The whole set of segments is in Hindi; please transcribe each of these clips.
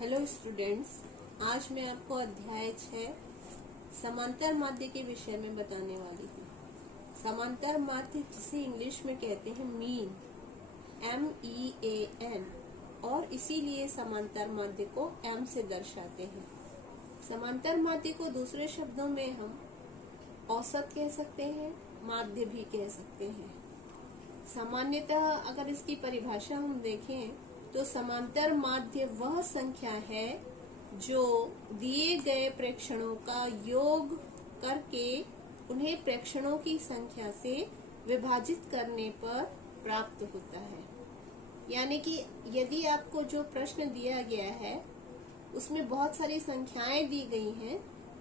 हेलो स्टूडेंट्स, आज मैं आपको अध्याय 6 समांतर माध्य के विषय में बताने वाली हूँ। समांतर माध्य जिसे इंग्लिश में कहते हैं मीन, MEAN, और इसीलिए समांतर माध्य को M से दर्शाते हैं। समांतर माध्य को दूसरे शब्दों में हम औसत कह सकते हैं, माध्य भी कह सकते हैं। सामान्यतः अगर इसकी परिभाषा हम देखें तो समांतर माध्य वह संख्या है जो दिए गए प्रेक्षणों का योग करके उन्हें प्रेक्षणों की संख्या से विभाजित करने पर प्राप्त होता है। यानी कि यदि आपको जो प्रश्न दिया गया है उसमें बहुत सारी संख्याएं दी गई हैं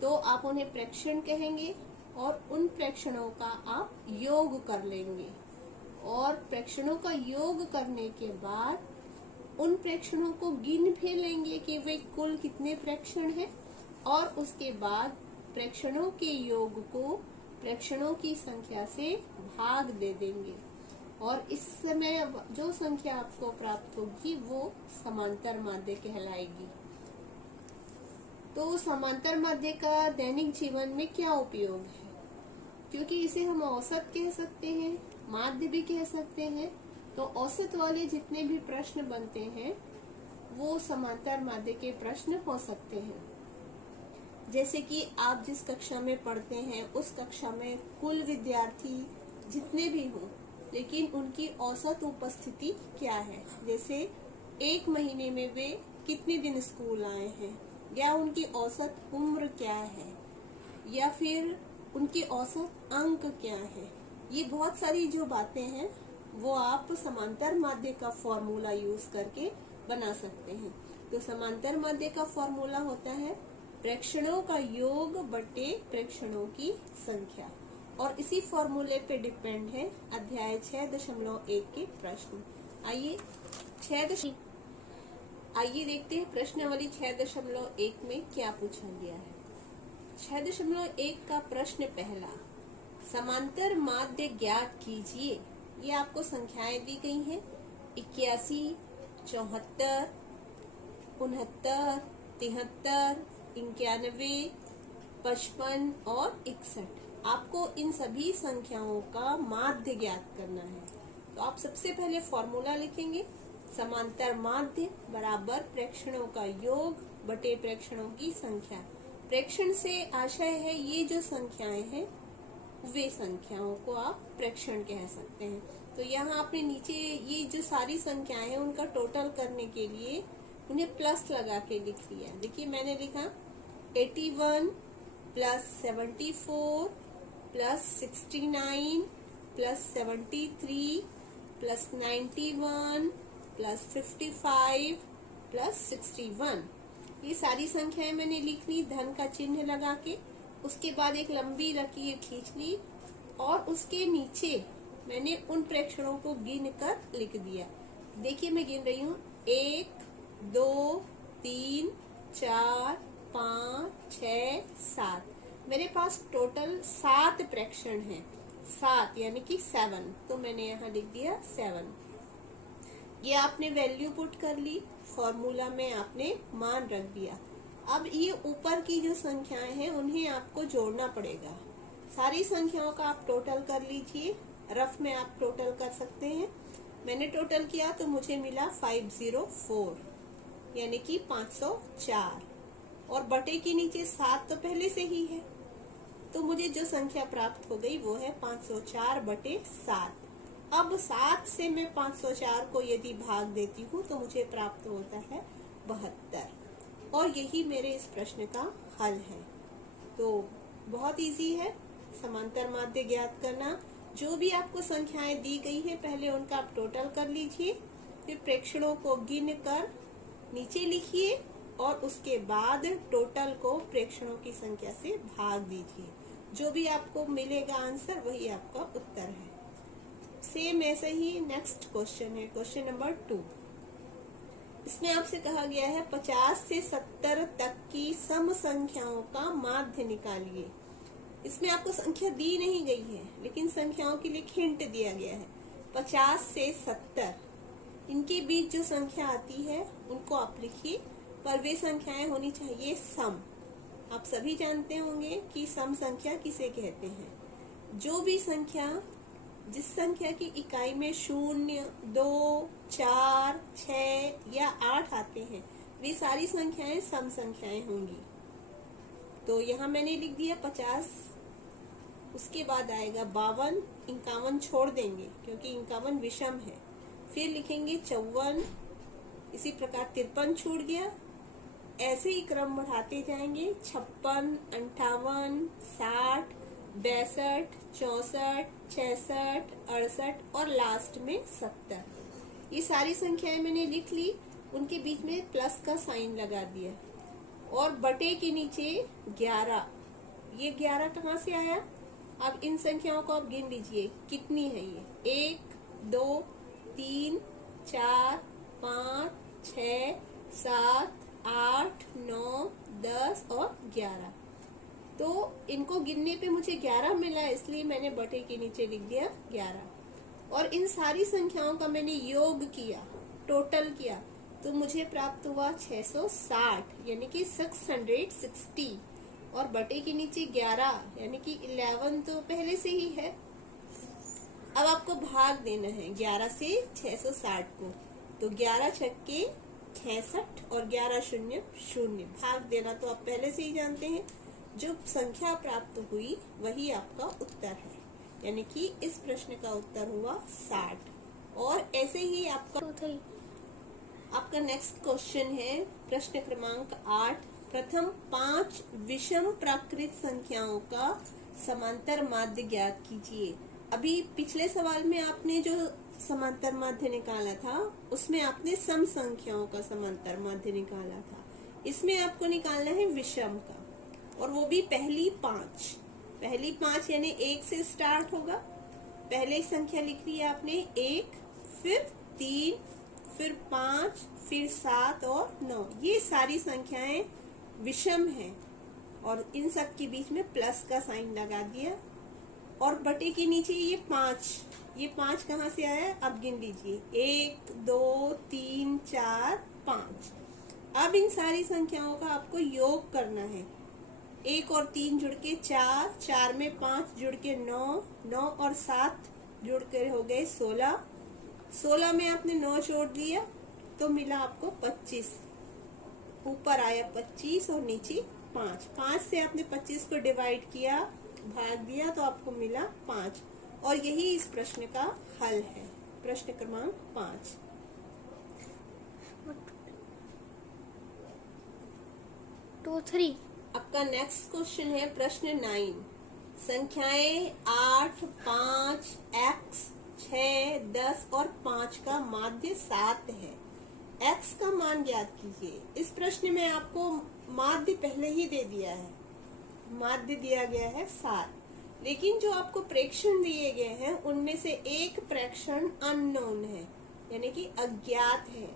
तो आप उन्हें प्रेक्षण कहेंगे और उन प्रेक्षणों का आप योग कर लेंगे और प्रेक्षणों का योग करने के बाद उन प्रेक्षणों को गिन भी लेंगे कि वे कुल कितने प्रेक्षण हैं और उसके बाद प्रेक्षणों के योग को प्रेक्षणों की संख्या से भाग दे देंगे और इस समय जो संख्या आपको प्राप्त होगी वो समांतर माध्य कहलाएगी। तो समांतर माध्य का दैनिक जीवन में क्या उपयोग है? क्योंकि इसे हम औसत कह सकते हैं, माध्य भी कह सकते हैं, तो औसत वाले जितने भी प्रश्न बनते हैं वो समांतर माध्य के प्रश्न हो सकते हैं। जैसे कि आप जिस कक्षा में पढ़ते हैं उस कक्षा में कुल विद्यार्थी जितने भी हों, लेकिन उनकी औसत उपस्थिति क्या है, जैसे एक महीने में वे कितने दिन स्कूल आए हैं, या उनकी औसत उम्र क्या है, या फिर उनकी औसत अंक क्या है। ये बहुत सारी जो बातें हैं वो आप समांतर माध्य का फॉर्मूला यूज करके बना सकते हैं। तो समांतर माध्य का फॉर्मूला होता है प्रेक्षणों का योग बटे प्रेक्षणों की संख्या, और इसी फॉर्मूले पे डिपेंड है अध्याय 6.1 के प्रश्न। आइए देखते हैं प्रश्नावली 6.1 में क्या पूछा गया है। 6.1 का प्रश्न पहला, समांतर माध्य ज्ञात कीजिए। ये आपको संख्याएं दी गई हैं 81, 74, 69, 73, 91, 55 और 61। आपको इन सभी संख्याओं का माध्य ज्ञात करना है। तो आप सबसे पहले फॉर्मूला लिखेंगे, समांतर माध्य बराबर प्रेक्षणों का योग बटे प्रेक्षणों की संख्या। प्रेक्षण से आशय है ये जो संख्याएं हैं वे संख्याओं को आप प्रेक्षण कह सकते हैं। तो यहाँ आपने नीचे ये जो सारी संख्याएं हैं उनका टोटल करने के लिए उन्हें प्लस लगा के लिख लिया। देखिए मैंने लिखा 81 plus 74 plus 69 plus 73 plus 91 plus 55 plus 61। ये सारी संख्याएं मैंने लिख ली धन का चिन्ह लगा के। उसके बाद एक लंबी लकीर खींच ली और उसके नीचे मैंने उन प्रेक्षणों को गिन कर लिख दिया। देखिए मैं गिन रही हूँ 1, 2, 3, 4, 5, 6, 7। मेरे पास टोटल 7 प्रेक्षण हैं, 7 यानी कि 7। तो मैंने यहाँ लिख दिया 7। ये आपने वैल्यू पुट कर ली, फॉर्मूला में आपने मान रख दिया। अब ये ऊपर की जो संख्याएं हैं उन्हें आपको जोड़ना पड़ेगा। सारी संख्याओं का आप टोटल कर लीजिए, रफ में आप टोटल कर सकते हैं। मैंने टोटल किया तो मुझे मिला 504 यानी कि 504, और बटे के नीचे 7 तो पहले से ही है तो मुझे जो संख्या प्राप्त हो गई वो है 504 बटे 7। अब 7 से मैं 504 को यदि भाग देती हूँ तो मुझे प्राप्त होता है 72, और यही मेरे इस प्रश्न का हल है। तो बहुत इजी है समांतर माध्य ज्ञात करना। जो भी आपको संख्याएं दी गई है पहले उनका आप टोटल कर लीजिए, फिर प्रेक्षणों को गिन कर नीचे लिखिए और उसके बाद टोटल को प्रेक्षणों की संख्या से भाग दीजिए। जो भी आपको मिलेगा आंसर वही आपका उत्तर है। सेम ऐसे ही नेक्स्ट क्वेश्चन है, क्वेश्चन नंबर 2। इसमें आपसे कहा गया है 50 से 70 तक की सम संख्याओं का माध्य निकालिए। इसमें आपको संख्या दी नहीं गई है लेकिन संख्याओं के लिए हिंट दिया गया है। 50 से 70 इनके बीच जो संख्या आती है उनको आप लिखिए। पर वे संख्याएं होनी चाहिए सम। आप सभी जानते होंगे कि सम संख्या किसे कहते हैं। जो भी संख्या, जिस संख्या की इकाई में 0, 2, 4, 6 या 8 आते हैं, वे सारी संख्याएं सम संख्याएं होंगी। तो यहाँ मैंने लिख दिया 50, उसके बाद आएगा 52, 51 छोड़ देंगे क्योंकि 51 विषम है। फिर लिखेंगे 54, इसी प्रकार 53 छूट गया। ऐसे ही क्रम बढ़ाते जाएंगे, 56, 58, 60, 62, 64, 66, 68 और लास्ट में 70। ये सारी संख्याएं मैंने लिख ली, उनके बीच में प्लस का साइन लगा दिया और बटे के नीचे 11। ये 11 कहाँ से आया? अब इन संख्याओं को आप गिन लीजिए कितनी है ये। 1, 2, 3, 4, 5, 6, 7, 8, 9, 10 और 11। तो इनको गिनने पे मुझे 11 मिला, इसलिए मैंने बटे के नीचे लिख दिया 11। और इन सारी संख्याओं का मैंने योग किया, टोटल किया, तो मुझे प्राप्त हुआ 660 यानी कि 660। और बटे के नीचे 11 यानी कि 11 तो पहले से ही है। अब आपको भाग देना है 11 से 660 को, तो 11 छक्के 66 और 11 शून्य 0। भाग देना तो आप पहले से ही जानते हैं। जो संख्या प्राप्त हुई वही आपका उत्तर है, यानी कि इस प्रश्न का उत्तर हुआ 60। और ऐसे ही आपका नेक्स्ट क्वेश्चन है प्रश्न क्रमांक 8। प्रथम 5 विषम प्राकृत संख्याओं का समांतर माध्य ज्ञात कीजिए। अभी पिछले सवाल में आपने जो समांतर माध्य निकाला था उसमें आपने सम संख्याओं का समांतर माध्य निकाला था। इसमें आपको निकालना है विषम का, और वो भी पहली 5 यानी 1 से स्टार्ट होगा। पहले संख्या लिख ली है आपने 1, फिर 3, फिर 5, फिर 7 और 9। ये सारी संख्याएं विषम हैं और इन सब के बीच में प्लस का साइन लगा दिया। और बटे के नीचे ये 5 कहाँ से आया? अब गिन लीजिए 1, 2, 3, 4, 5। अब इन सारी संख्याओं का आपको योग करना है। 1 और 3 जुड़ के 4, 4 में 5 जुड़ के 9, 9 और 7 जुड़ के हो गए 16, 16 में आपने 9 जोड़ दिया तो मिला आपको 25। ऊपर आया 25 और नीचे 5। 5 से आपने 25 को डिवाइड किया, भाग दिया, तो आपको मिला 5। और यही इस प्रश्न का हल है, प्रश्न क्रमांक 5। 2, 3। आपका नेक्स्ट क्वेश्चन है प्रश्न 9। संख्याएं 8, 5, x, 6, 10 और 5 का माध्य 7 है। x का मान ज्ञात कीजिए। इस प्रश्न में आपको माध्य पहले ही दे दिया है, माध्य दिया गया है 7, लेकिन जो आपको प्रेक्षण दिए गए हैं उनमें से एक प्रेक्षण अननोन है, यानी कि अज्ञात है।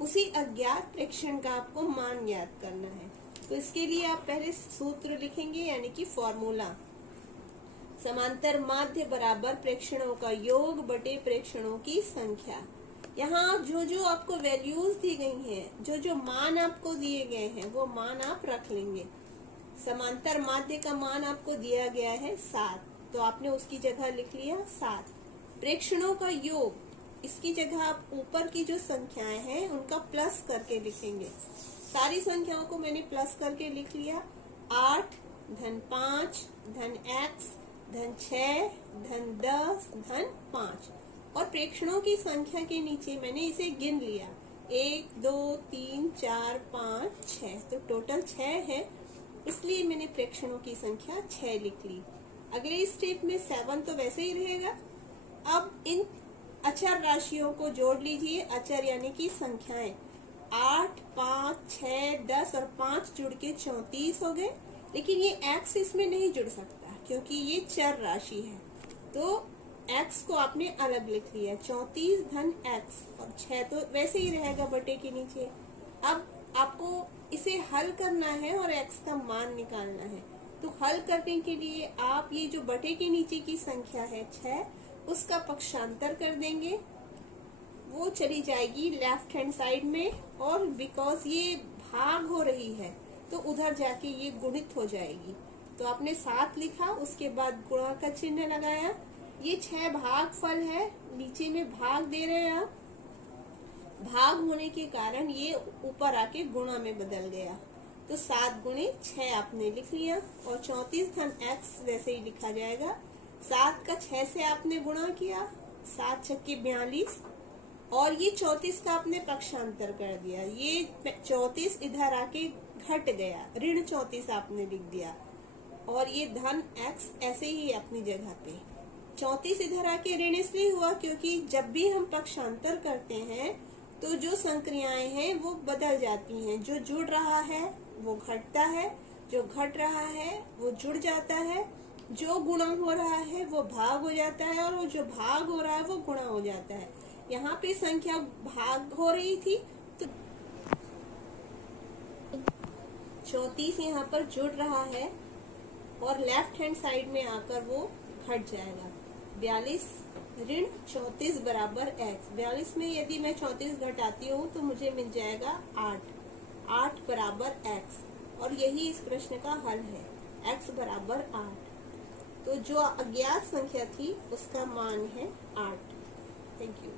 उसी अज्ञात प्रेक्षण का आपको मान ज्ञात करना है। तो इसके लिए आप पहले सूत्र लिखेंगे, यानी कि फॉर्मूला। समांतर माध्य बराबर प्रेक्षणों का योग बटे प्रेक्षणों की संख्या। यहाँ जो जो आपको वैल्यूज दी गई हैं, जो जो मान आपको दिए गए हैं, वो मान आप रख लेंगे। समांतर माध्य का मान आपको दिया गया है 7, तो आपने उसकी जगह लिख लिया 7। प्रेक्षणों का योग, इसकी जगह आप ऊपर की जो संख्याएं हैं उनका प्लस करके लिखेंगे। सारी संख्याओं को मैंने प्लस करके लिख लिया। 8, धन 5, धन x, धन 6, धन 10, धन 5। और प्रेक्षणों की संख्या के नीचे मैंने इसे गिन लिया, 1, 2, 3, 4, 5, 6, तो टोटल 6 है, इसलिए मैंने प्रेक्षणों की संख्या 6 लिख ली। अगले स्टेप में 7 तो वैसे ही रहेगा। अब इन अचर राशियों को जोड़ लीजिए, अचर यानी कि संख्याएं। 8, 5, 6, 10 और 5 जुड़ के 34 हो गए, लेकिन ये x इसमें नहीं जुड़ सकता क्योंकि ये चर राशि है, तो x को आपने अलग लिख लिया, 34 धन x, और 6 तो वैसे ही रहेगा बटे के नीचे। अब आपको इसे हल करना है और x का मान निकालना है। तो हल करने के लिए आप ये जो बटे के नीचे की संख्या है 6, उसका पक्षांतर कर देंगे, वो चली जाएगी लेफ्ट हैंड साइड में। और बिकॉज ये भाग हो रही है तो उधर जाके ये गुणित हो जाएगी। तो आपने 7 लिखा, उसके बाद गुणा का चिन्ह लगाया। ये 6 भागफल है, नीचे में भाग दे रहे हैं आप। भाग होने के कारण ये ऊपर आके गुणा में बदल गया। तो 7 गुणे 6 आपने लिख लिया और 34 धन x वैसे ही लिखा जाएगा। 7 का 6 से आपने गुणा किया, 7 छक्के 42 और ये 34 का आपने पक्षांतर कर दिया। ये 34 इधर आके घट गया, ऋण 34 आपने लिख दिया और ये धन x ऐसे ही अपनी जगह पे। 34 इधर आके ऋण इसलिए हुआ क्योंकि जब भी हम पक्षांतर करते हैं तो जो संक्रियाएं हैं वो बदल जाती हैं। जो जुड़ रहा है वो घटता है, जो घट रहा है वो जुड़ जाता है, जो गुणा हो रहा है वो भाग हो जाता है और वो जो भाग हो रहा है वो गुणा हो जाता है। यहाँ पे संख्या भाग हो रही थी तो 34 यहाँ पर जुड़ रहा है और लेफ्ट हैंड साइड में आकर वो घट जाएगा। 42 ऋण 34 बराबर x। 42 में यदि मैं 34 घटाती हूँ तो मुझे मिल जाएगा 8 बराबर x और यही इस प्रश्न का हल है, x बराबर 8। तो जो अज्ञात संख्या थी उसका मान है 8। Thank you.